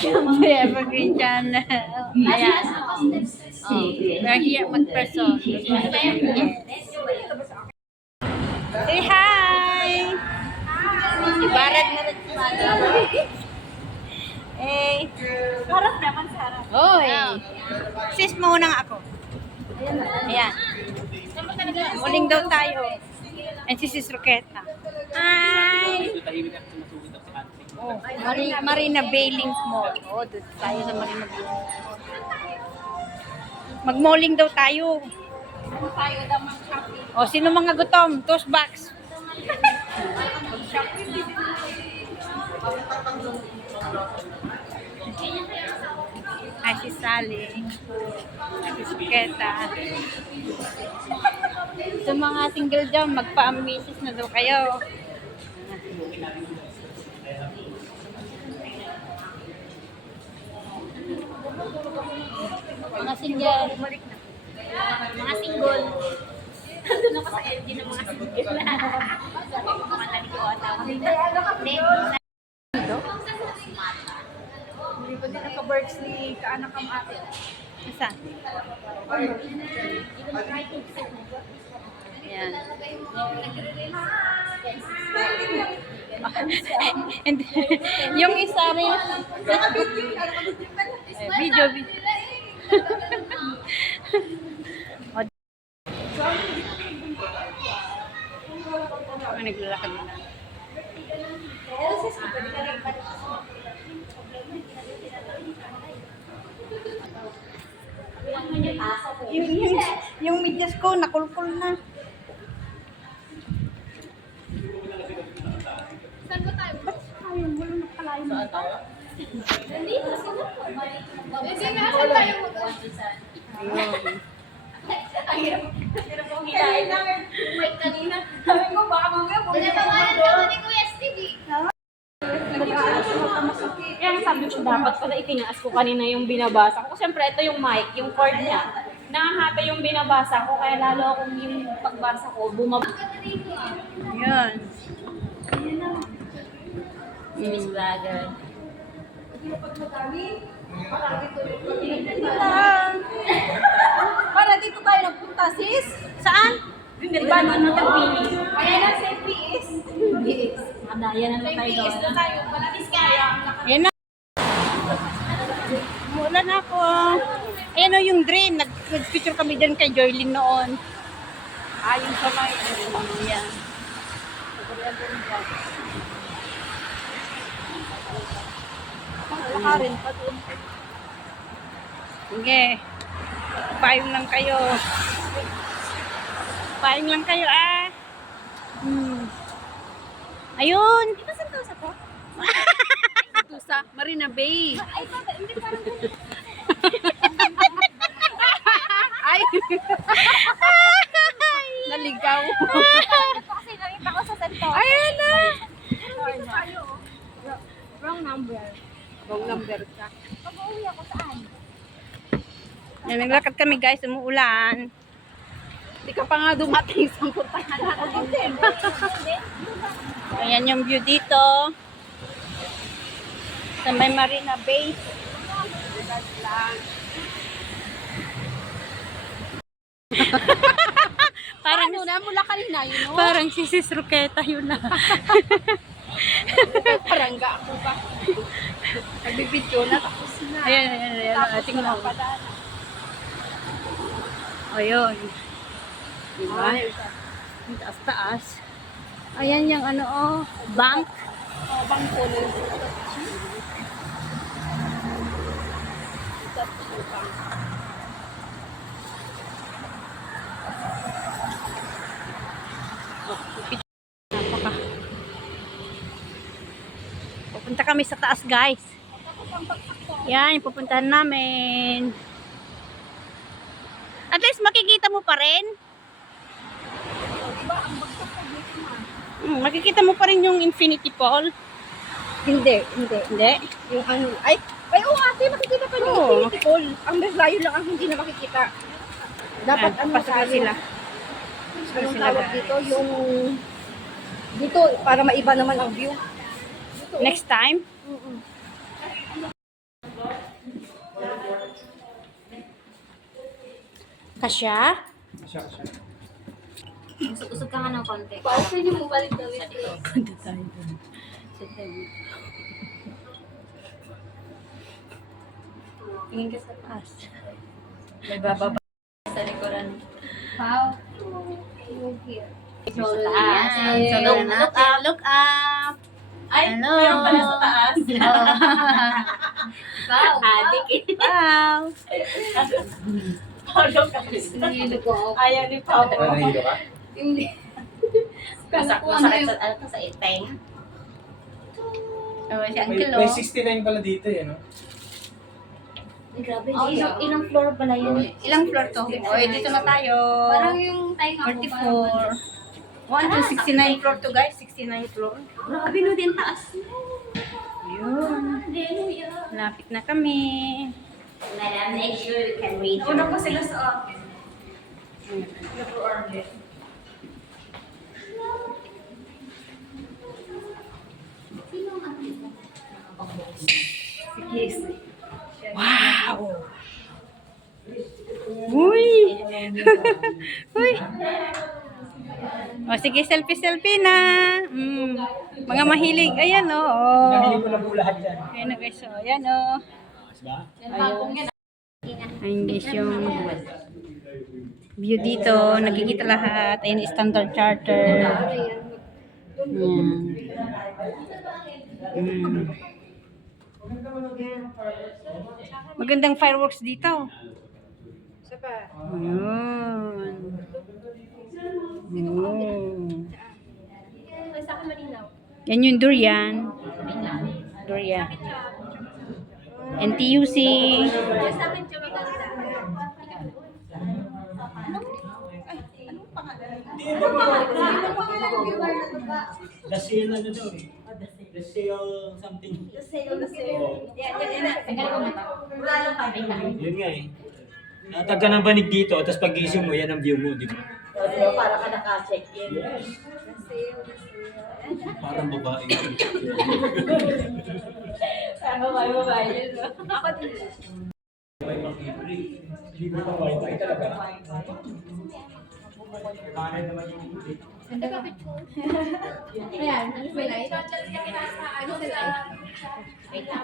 Siyempre, evergreen channel. Ayan. Oh, we're here magperso. Say hi! Ibarat na rin si Mada. Eh, Harap naman sa harap. oy! Sis mo nga ako. Ayan. Muling daw tayo. And si Sis Roqueta. Hi! Oh, Marina Bay Link Mall. Oh, doon tayo sa Marina Bay. Mag-malling daw tayo. Tayo daw mag-shopping. O, sino mga gutom? Toast box. Ay, si Sally. Si Suketa. Sa mga single dyan, magpa-amisis na daw kayo. Mga single. Mga single. Doon ako sa LG ng mga single. Sabi ko, manali ko ata. Hindi. Hindi ko din naka-works ni kaanak ang ate. Isa. Ayan. And yung isa rin. Video. Naglalakad na. Yung medyas ko, nakulkul na. Saan ba tayo? Ba't tayo? Wala nakalain mo ito? Nandito sila. Kasi nasa tayo mag-uwisan. Ayun. Ang hirap po hilahin namin. Wait, kanina. Sabi ko, baka mamaya po. Pinapangalan naman ni Kuya Steve. Kaya nga sabi ko, dapat pala itinaas ko kanina yung binabasa ko. Siyempre, ito yung mic, yung cord niya. Nakahata yung binabasa ko, kaya lalo akong yung pagbasa ko, Ayun. Si Miss Vlogger. Para dito tayo nagpunta, sis. Saan? Diba naman ng Phoenix? Kaya na sa PS. Madaya na Sa lang tayo PS na doon. tayo. Malatis kaya. Ayan na. Mula na ako. Ayan o yung dream. Nag-picture kami dyan kay Joylyn noon. Yung sa may. Ayan. Lakarin pa doon. Sige. Payong lang kayo. Payong lang kayo Ayun. Ito sa tusa po? Ito sa Marina Bay. Ay, hindi parang Ay. Naligaw. kasi nakita ko sa Santos. Ayan na. Wrong number. Wrong number ka. Pag-uwi ako saan? Yan, naglakad kami guys, umuulan. Hindi ka pa nga dumating sa puntahan ako din. Ayan yung view dito. Sa may Marina Bay. Parang Ano na mula kanina, yun o? parang si Sis Roqueta yun na. Parangga ako pa. Nagbibidyo na tapos na. Ayan. Ating mo. Ayun. Diba? Ang taas-taas. Ayan yung bank. Bang po na yun. Napaka. Pupunta kami sa taas guys. Yan, yung pupuntahan namin. At least makikita mo pa rin. Makikita mo pa rin yung Infinity Pool. Hindi. Hindi? Yung ano, ay, oo ate, makikita pa yung Oo. Infinity Pool. Ang layo lang ang hindi na makikita. Dapat Ayan, pasok na sila. Anong sila, tawag guys. dito? Yung dito, para maiba naman ang view. Next time? Mm-mm. Kasya? Siya. Usog ka nga ng konti. Pa-open yung mobile daw yun. Punta tayo dun. Sa tayo. Tingin ka sa Taas. May bababa. sa likuran. Wow. Sa taas. So, look up. Ay, Hello. meron pala sa taas. Wow. Adik eh. Wow. Pagod ka. Ayaw ni Pao. Nahihilo ka? Hindi. Masakit sa, ano to, sa iteng. Oh, si May, Uncle, may oh. 69 pala dito eh, no? Ay, grabe. Ilang floor pala yun? Ilang floor to? Oh, dito na tayo. Parang yung tayo 44. 1 to 69 floor to, guys. 69 floor. Grabe no din taas. Yun. Hallelujah. Lapit na kami. Madam, make sure you can read. Una pa sila sa akin. Wow! Uy! Uy! O, sige, selfie na. Mga mahilig. Ayan, o. Oh. Nahihilo na po lahat yan. Ayan na, guys. O, ayan, o. Diba? Ayun, guys, yung view dito. Nakikita lahat. Ayun, Standard Charter. Ayan. Magandang fireworks dito. Ayun. Ayun. Yan yung durian. Durian. NTUC. The sale ano daw eh. The sale something. Yun nga eh. Natag ka ng banig dito, tapos pag-gising mo, yan ang view mo, di ba? Para ka naka-check-in. Yes. Parang babae. Sana babae yun. Ako din. Libre pang wifi talaga. Kanan naman yung libre. Ayan, ano ba yun? Ano sila? Wait lang.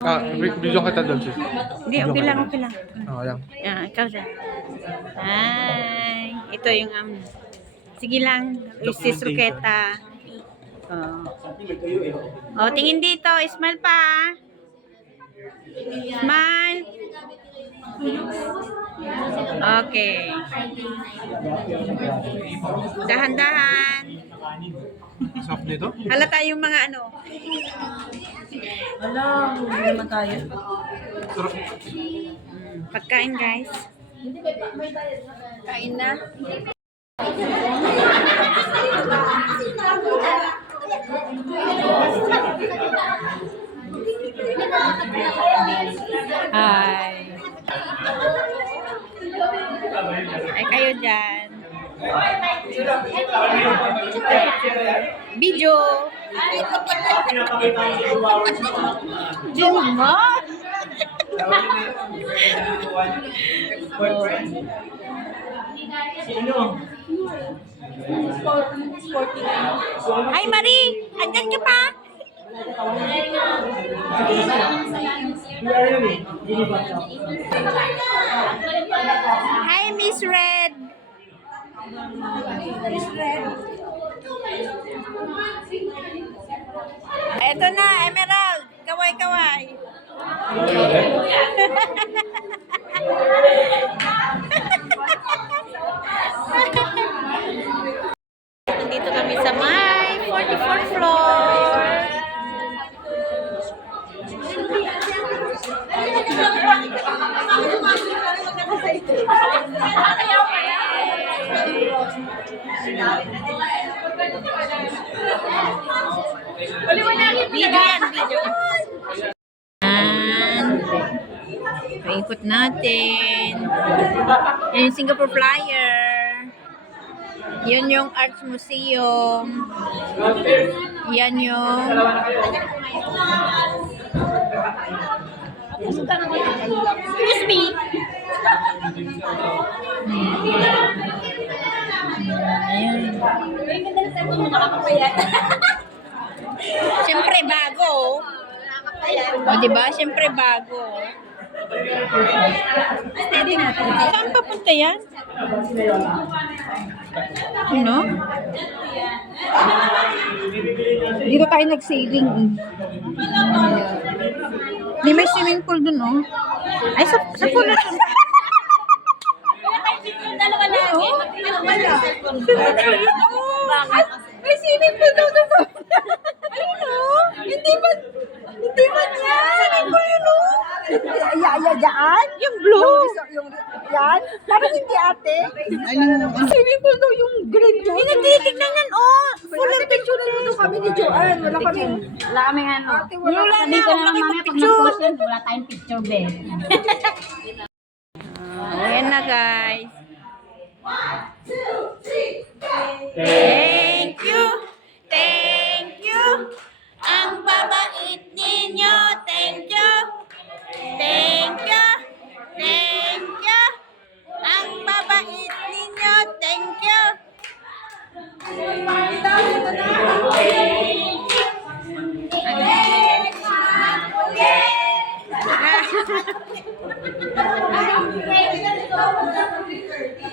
Okay. Video kita doon, sis. Hindi, okay lang, okay lang. Oo lang. Ikaw dyan. Hi. Ito yung sige lang. Sis Roqueta. Oh, tingin dito. Smile pa. Smile. Okay. Dahan-dahan. Soft dito? Halata yung mga ano. Alam, hindi naman tayo. Pagkain, guys. Kain na. Hi. Ay, kayo dyan. Video. Juma. Hi, Marie. Andyan ka pa? Hi, Miss Red. Miss Red. Eto na, Emerald. Kaway-kaway. Nandito kami sa may 44th floor. Paikot natin. Yan yung Singapore Flyer. Yan yung Arts Museum. Yan yung... Excuse me. Ayan. Ang ganda ng cellphone mo, nakakapayat. Siyempre bago. O, diba? Siyempre bago. Steady natin. Saan papunta yan? Ano? Dito tayo nag-sailing. Di may swimming pool dun, oh. Ay, sa pool na siya. Yung dalawa lagi. Bakit? May swimming pool daw dun. Ayun, oh. Hindi ba yan? Swimming pool yun, oh. Yaan? Yung blue. Yan? Parang hindi ate. Swimming pool daw yung green doon. Hindi nagtitignan yan, oh. Full of picture Dito kami ni Joanne. Wala kami. Wala kami ano. Wala Sabi na, ko wala na kayong mamaya pag picture. nag-post yan, wala tayong picture, be. Ayan na, guys. Thank you. Thank you. Ang babait ninyo. Thank you. Thank you. Thank you. Ang babait ninyo. Thank you.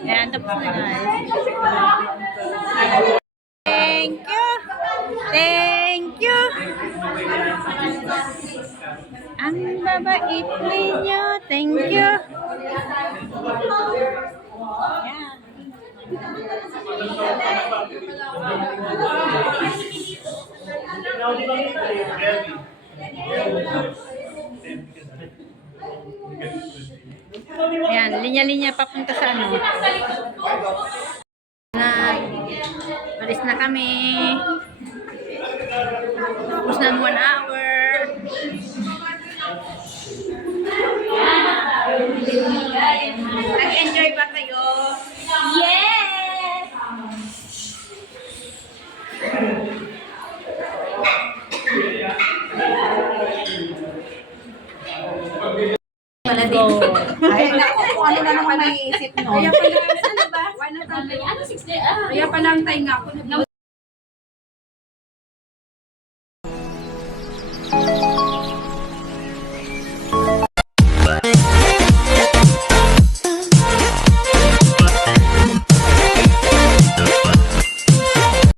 Ayan, tapos na, guys. Thank you. Thank you. Ang babait ninyo. Thank you. Ayan. Ayan, linya-linya papunta sa ano. Na, alis na kami. Tapos na 1 hour. Nag-enjoy ba kayo? Yes! Ay, naku, kung ano na naman naiisip no. Ano, 6 day? Ah, Kaya pala ang tayo nga ako.